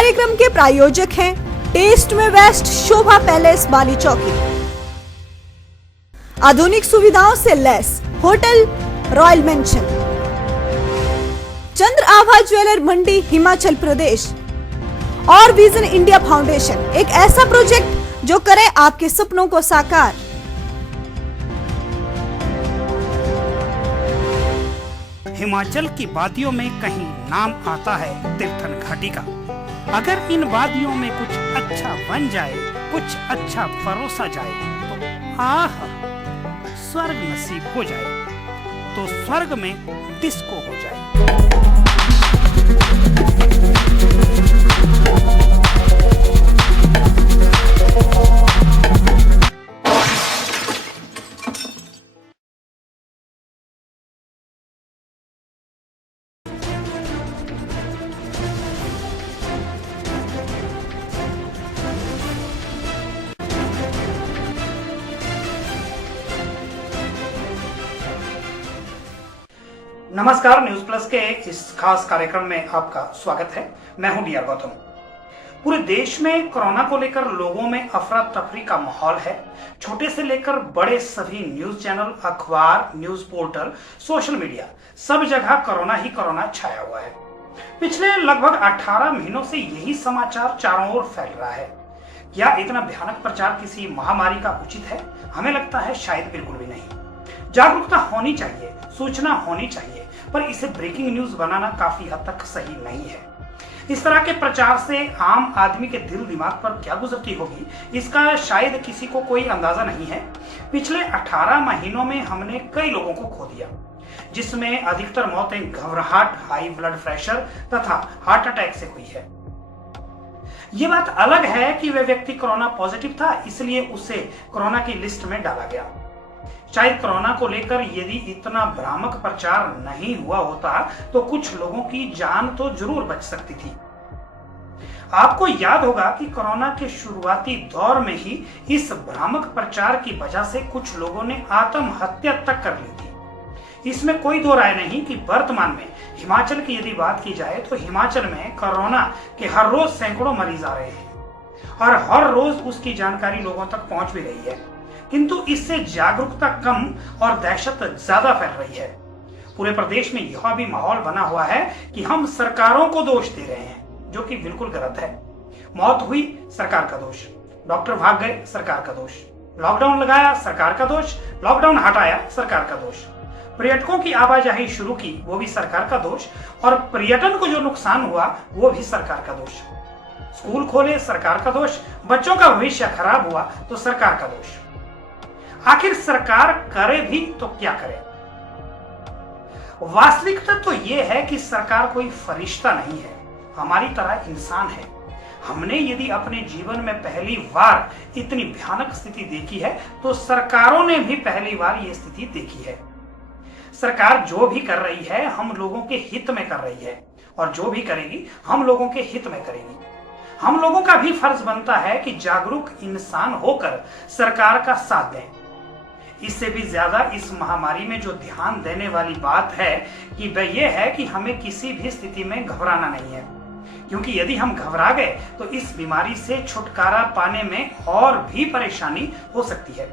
कार्यक्रम के प्रायोजक हैं टेस्ट में वेस्ट शोभा पैलेस बाली चौकी, आधुनिक सुविधाओं से लैस होटल रॉयल मेंशन, चंद्र आभा ज्वेलर मंडी हिमाचल प्रदेश और विजन इंडिया फाउंडेशन, एक ऐसा प्रोजेक्ट जो करे आपके सपनों को साकार। हिमाचल की वादियों में कहीं नाम आता है तीर्थन घाटी का। अगर इन वादियों में कुछ अच्छा बन जाए, कुछ अच्छा परोसा जाए तो आह स्वर्ग नसीब हो जाए, तो स्वर्ग में डिस्को हो जाए। नमस्कार, न्यूज प्लस के इस खास कार्यक्रम में आपका स्वागत है। मैं हूं डीआर गौतम। पूरे देश में कोरोना को लेकर लोगों में अफरा तफरी का माहौल है। छोटे से लेकर बड़े सभी न्यूज चैनल, अखबार, न्यूज पोर्टल, सोशल मीडिया, सब जगह कोरोना ही कोरोना छाया हुआ है। पिछले लगभग 18 महीनों से यही समाचार चारों ओर फैल रहा है। क्या इतना भयानक प्रचार किसी महामारी का उचित है? हमें लगता है शायद बिल्कुल भी नहीं। जागरूकता होनी चाहिए, सूचना होनी चाहिए, पर इसे ब्रेकिंग न्यूज बनाना काफी हद तक सही नहीं है। इस तरह के प्रचार से आम आदमी के दिल दिमाग पर क्या गुजरती होगी, इसका शायद किसी को कोई अंदाजा नहीं है। पिछले 18 महीनों में हमने कई लोगों को खो दिया, जिसमें अधिकतर मौतें घबराहट, हाई ब्लड प्रेशर तथा हार्ट अटैक से हुई है। ये बात अलग है कि वह व्यक्ति कोरोना पॉजिटिव था, इसलिए उसे कोरोना की लिस्ट में डाला गया। शायद कोरोना को लेकर यदि इतना भ्रामक प्रचार नहीं हुआ होता तो कुछ लोगों की जान तो जरूर बच सकती थी। आपको याद होगा कि कोरोना के शुरुआती दौर में ही इस भ्रामक प्रचार की वजह से कुछ लोगों ने आत्महत्या तक कर ली थी। इसमें कोई दो राय नहीं कि वर्तमान में हिमाचल की यदि बात की जाए तो हिमाचल में कोरोना के हर रोज सैकड़ों मरीज आ रहे हैं और हर रोज उसकी जानकारी लोगों तक पहुंच भी रही है, किंतु इससे जागरूकता कम और दहशत ज्यादा फैल रही है। पूरे प्रदेश में यह भी माहौल बना हुआ है कि हम सरकारों को दोष दे रहे हैं, जो कि बिल्कुल गलत है। मौत हुई, सरकार का दोष। डॉक्टर भाग गए, सरकार का दोष। लॉकडाउन लगाया, सरकार का दोष। लॉकडाउन हटाया, सरकार का दोष। पर्यटकों की आवाजाही शुरू की, वो भी सरकार का दोष। और पर्यटन को जो नुकसान हुआ वो भी सरकार का दोष। स्कूल खोले, सरकार का दोष। बच्चों का भविष्य खराब हुआ तो सरकार का दोष। आखिर सरकार करे भी तो क्या करे? वास्तविकता तो यह है कि सरकार कोई फरिश्ता नहीं है, हमारी तरह इंसान है। हमने यदि अपने जीवन में पहली बार इतनी भयानक स्थिति देखी है तो सरकारों ने भी पहली बार यह स्थिति देखी है। सरकार जो भी कर रही है हम लोगों के हित में कर रही है, और जो भी करेगी हम लोगों के हित में करेगी। हम लोगों का भी फर्ज बनता है कि जागरूक इंसान होकर सरकार का साथ दें। इससे भी ज्यादा इस महामारी में जो ध्यान देने वाली बात है कि वह यह है कि हमें किसी भी स्थिति में घबराना नहीं है, क्योंकि यदि हम घबरा गए तो इस बीमारी से छुटकारा पाने में और भी परेशानी हो सकती है।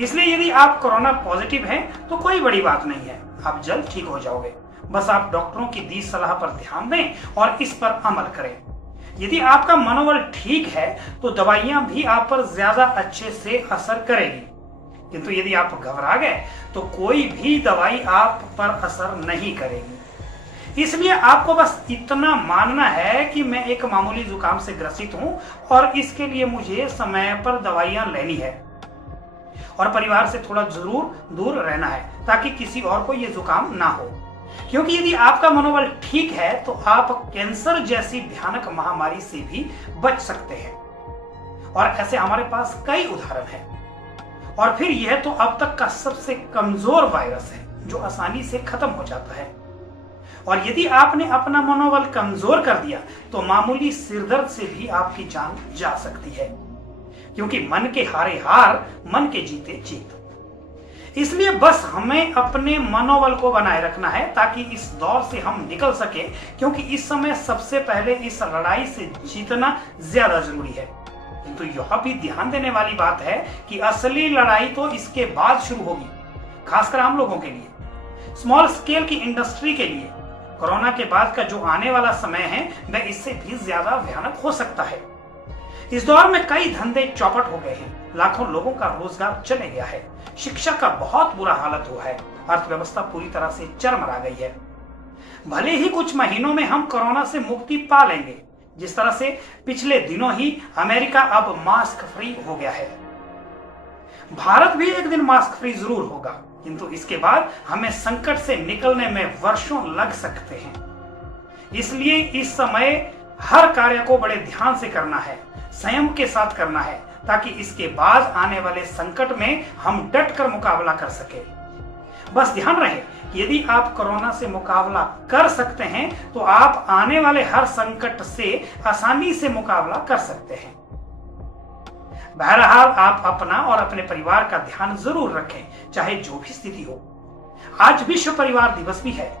इसलिए यदि आप कोरोना पॉजिटिव हैं तो कोई बड़ी बात नहीं है, आप जल्द ठीक हो जाओगे। बस आप डॉक्टरों की दी सलाह पर ध्यान दें और इस पर अमल करें। यदि आपका मनोबल ठीक है तो दवाइयां भी आप पर ज्यादा अच्छे से असर करेगी, किंतु यदि आप घबरा गए तो कोई भी दवाई आप पर असर नहीं करेगी। इसलिए आपको बस इतना मानना है कि मैं एक मामूली जुकाम से ग्रसित हूं और इसके लिए मुझे समय पर दवाइयां लेनी है और परिवार से थोड़ा जरूर दूर रहना है, ताकि किसी और को यह जुकाम ना हो। क्योंकि यदि आपका मनोबल ठीक है तो आप कैंसर जैसी भयानक महामारी से भी बच सकते हैं, और ऐसे हमारे पास कई उदाहरण हैं। और फिर यह तो अब तक का सबसे कमजोर वायरस है जो आसानी से खत्म हो जाता है। और यदि आपने अपना मनोबल कमजोर कर दिया तो मामूली सिरदर्द से भी आपकी जान जा सकती है, क्योंकि मन के हारे हार, मन के जीते जीत। इसलिए बस हमें अपने मनोबल को बनाए रखना है ताकि इस दौर से हम निकल सके, क्योंकि इस समय सबसे पहले इस लड़ाई से जीतना ज्यादा जरूरी है। किंतु यह भी ध्यान देने वाली बात है कि असली लड़ाई तो इसके बाद शुरू होगी, खासकर आम लोगों के लिए, स्मॉल स्केल की इंडस्ट्री के लिए। कोरोना के बाद का जो आने वाला समय है वह इससे भी ज्यादा भयानक हो सकता है। इस दौर में कई धंधे चौपट हो गए हैं, लाखों लोगों का रोजगार चले गया है, शिक्षा का बहुत बुरा हालत हुआ है, अर्थव्यवस्था पूरी तरह से चरमरा गई है। भले ही कुछ महीनों में हम कोरोना से मुक्ति पा लेंगे, जिस तरह से पिछले दिनों ही अमेरिका अब मास्क फ्री हो गया है। भारत भी एक दिन मास्क फ्री जरूर होगा, किंतु इसके बाद हमें संकट से निकलने में वर्षों लग सकते हैं। इसलिए इस समय हर कार्य को बड़े ध्यान से करना है, संयम के साथ करना है, ताकि इसके बाद आने वाले संकट में हम डटकर मुकाबला कर सके। बस ध्यान रहे कि यदि आप कोरोना से मुकाबला कर सकते हैं तो आप आने वाले हर संकट से आसानी से मुकाबला कर सकते हैं। बहरहाल आप अपना और अपने परिवार का ध्यान जरूर रखें, चाहे जो भी स्थिति हो। आज विश्व परिवार दिवस भी है,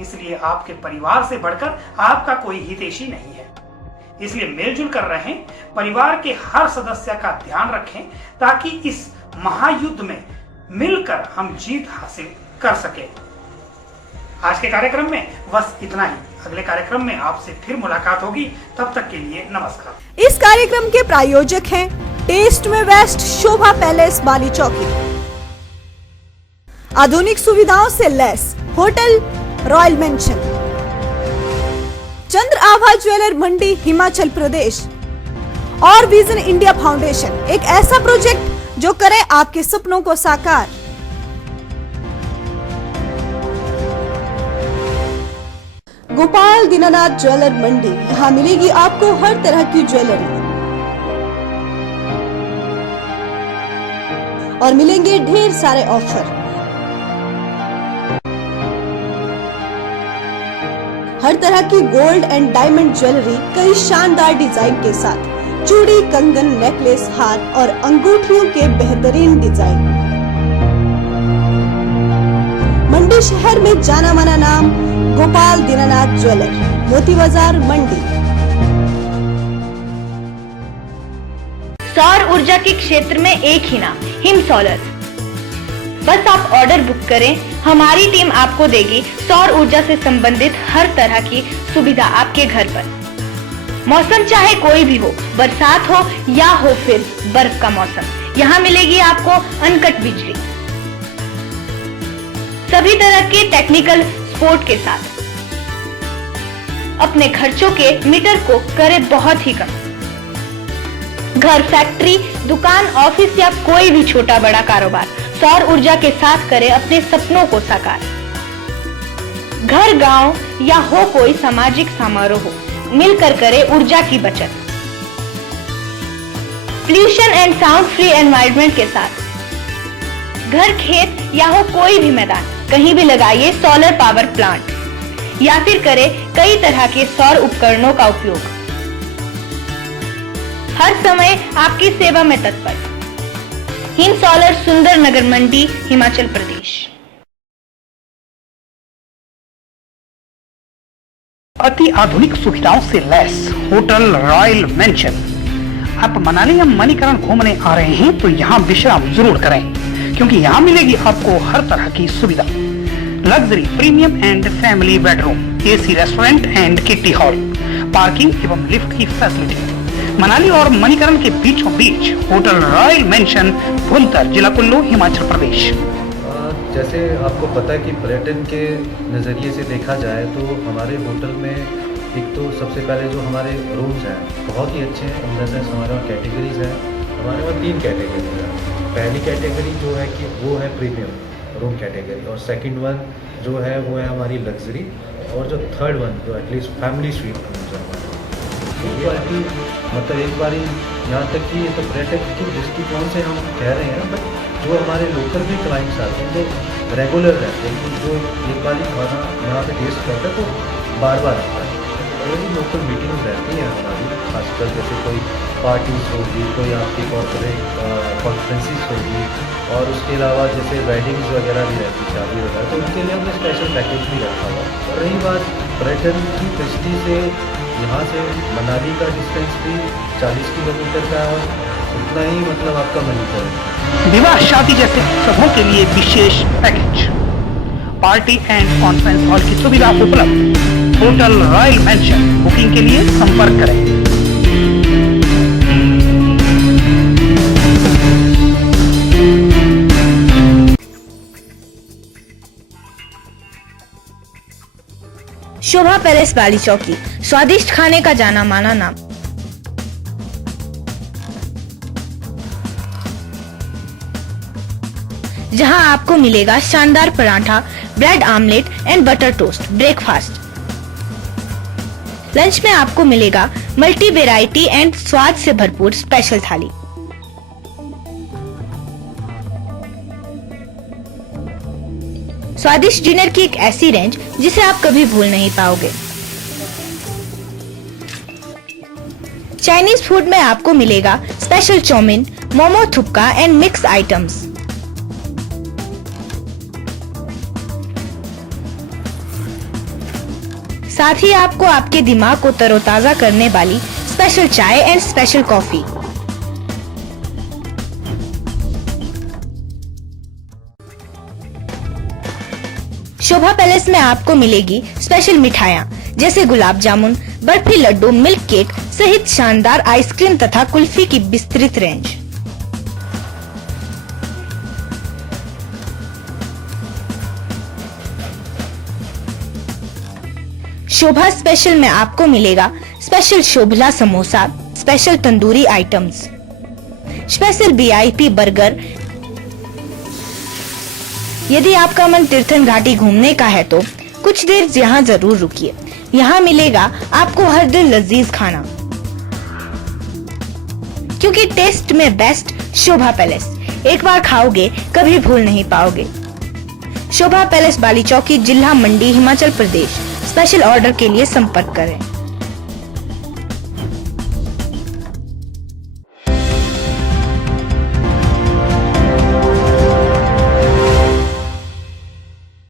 इसलिए आपके परिवार से बढ़कर आपका कोई हितैषी नहीं है। इसलिए मिलजुल कर रहें, परिवार के हर सदस्य का ध्यान रखें, ताकि इस महायुद्ध में मिलकर हम जीत हासिल कर सके। आज के कार्यक्रम में बस इतना ही। अगले कार्यक्रम में आपसे फिर मुलाकात होगी, तब तक के लिए नमस्कार। इस कार्यक्रम के प्रायोजक हैं टेस्ट में वेस्ट शोभा पैलेस बाली चौकी, आधुनिक सुविधाओं से लैस होटल रॉयल मेंशन, चंद्र आभा ज्वेलर मंडी हिमाचल प्रदेश और विजन इंडिया फाउंडेशन, एक ऐसा प्रोजेक्ट जो करे आपके सपनों को साकार। गोपाल दीनानाथ ज्वेलर मंडी, यहाँ मिलेगी आपको हर तरह की ज्वेलरी और मिलेंगे ढेर सारे ऑफर। हर तरह की गोल्ड एंड डायमंड ज्वेलरी कई शानदार डिजाइन के साथ, चूड़ी, कंगन, नेकलेस, हार और अंगूठियों के बेहतरीन डिजाइन। मंडी शहर में जाना माना नाम गोपाल दीनानाथ ज्वेलर, मोती बाजार मंडी। सौर ऊर्जा के क्षेत्र में एक ही नाम, हिम सोलर। बस आप ऑर्डर बुक करें, हमारी टीम आपको देगी सौर ऊर्जा से संबंधित हर तरह की सुविधा आपके घर पर। मौसम चाहे कोई भी हो, बरसात हो या हो फिर बर्फ का मौसम, यहाँ मिलेगी आपको अनकट बिजली, सभी तरह के टेक्निकल सपोर्ट के साथ। अपने खर्चों के मीटर को करे बहुत ही कम। घर, फैक्ट्री, दुकान, ऑफिस या कोई भी छोटा बड़ा कारोबार सौर ऊर्जा के साथ करे अपने सपनों को साकार। घर, गांव या हो कोई सामाजिक समारोह, मिलकर करे ऊर्जा की बचत। Pollution and sound free environment के साथ। घर, खेत या हो कोई भी मैदान, कहीं भी लगाइए सोलर पावर प्लांट या फिर करे कई तरह के सौर उपकरणों का उपयोग। हर समय आपकी सेवा में तत्पर। हिम सोलर, सुंदर नगर मंडी, हिमाचल प्रदेश। अति आधुनिक सुविधाओं से लैस होटल रॉयल मेंशन। आप मनाली या मणिकरण घूमने आ रहे हैं तो यहाँ विश्राम जरूर करें, क्योंकि यहाँ मिलेगी आपको हर तरह की सुविधा, luxury, premium and family bedroom, AC restaurant and kitty hall, parking एवं लिफ्ट की फैसिलिटी। मनाली और मणिकरण के बीचों बीच होटल रॉयल मेंशन, भुंतर, जिला कुल्लू, हिमाचल प्रदेश। जैसे आपको पता है कि पर्यटन के नज़रिए से देखा जाए तो हमारे होटल में एक तो सबसे पहले जो हमारे रूम्स हैं बहुत ही अच्छे हैं। इन द सेंस हमारे वहाँ कैटेगरीज हैं, हमारे वहाँ 3 कैटेगरीज हैं। पहली कैटेगरी जो है कि वो है प्रीमियम रूम कैटेगरी, और सेकंड वन जो है वो है हमारी लग्जरी, और जो थर्ड वन जो एटलीस्ट फैमिली स्वीट रूम्स है। मतलब एक बारी यहाँ तक कि ये तो पर्यटक के दृष्टिकोण से हम कह रहे हैं, बट जो हमारे लोकल भी क्लाइंट्स आते हैं जो रेगुलर रहते हैं, जो एक बार ही खाना यहाँ पे टेस्ट करते हैं तो बार बार आता है। और भी लोकल मीटिंग्स रहती हैं हमारी, खासकर जैसे कोई पार्टीज होगी, कोई आपकी कॉर्पोरेट कॉन्फ्रेंसेस होगी, और उसके अलावा जैसे वेडिंग्स वगैरह भी रहती, शादी वगैरह, तो उनके लिए हमने स्पेशल पैकेज भी रखा हुआ। और रही बात पर्यटन की दृष्टि से, यहाँ से मनाली का डिस्टेंस भी 40 किलोमीटर का है, और उतना ही मतलब आपका मनी करेगा। विवाह शादी जैसे सबों के लिए विशेष package, party and conference hall की सुविधा उपलब्ध। होटल रॉयल मेंशन, बुकिंग के लिए संपर्क करें। शोभा पैलेस बाली चौकी, स्वादिष्ट खाने का जाना माना नाम। जहां आपको मिलेगा शानदार paratha, bread omelette and butter toast breakfast. Lunch में आपको मिलेगा मल्टी वेराइटी एंड स्वाद से भरपूर स्पेशल थाली। स्वादिष्ट डिनर की एक ऐसी रेंज जिसे आप कभी भूल नहीं पाओगे। चाइनीज फूड में आपको मिलेगा स्पेशल चाउमीन, मोमो, थुपका एंड मिक्स आइटम्स। साथ ही आपको आपके दिमाग को तरोताजा करने वाली स्पेशल चाय and special coffee. Shobha palace में आपको मिलेगी स्पेशल मिठाइयाँ जैसे गुलाब जामुन, बर्फी, लड्डू, मिल्क केक सहित शानदार आइसक्रीम तथा कुल्फी की विस्तृत रेंज। शोभा स्पेशल में आपको मिलेगा स्पेशल शोभला samosa, special tandoori items, special VIP burger. यदि आपका मन तीर्थन घाटी घूमने का है तो कुछ देर यहाँ जरूर रुकिए। यहाँ मिलेगा आपको हर दिल लजीज खाना, क्योंकि टेस्ट में बेस्ट शोभा पैलेस। एक बार खाओगे कभी भूल नहीं पाओगे। शोभा पैलेस बाली चौकी, जिला मंडी, हिमाचल प्रदेश। स्पेशल ऑर्डर के लिए संपर्क करें।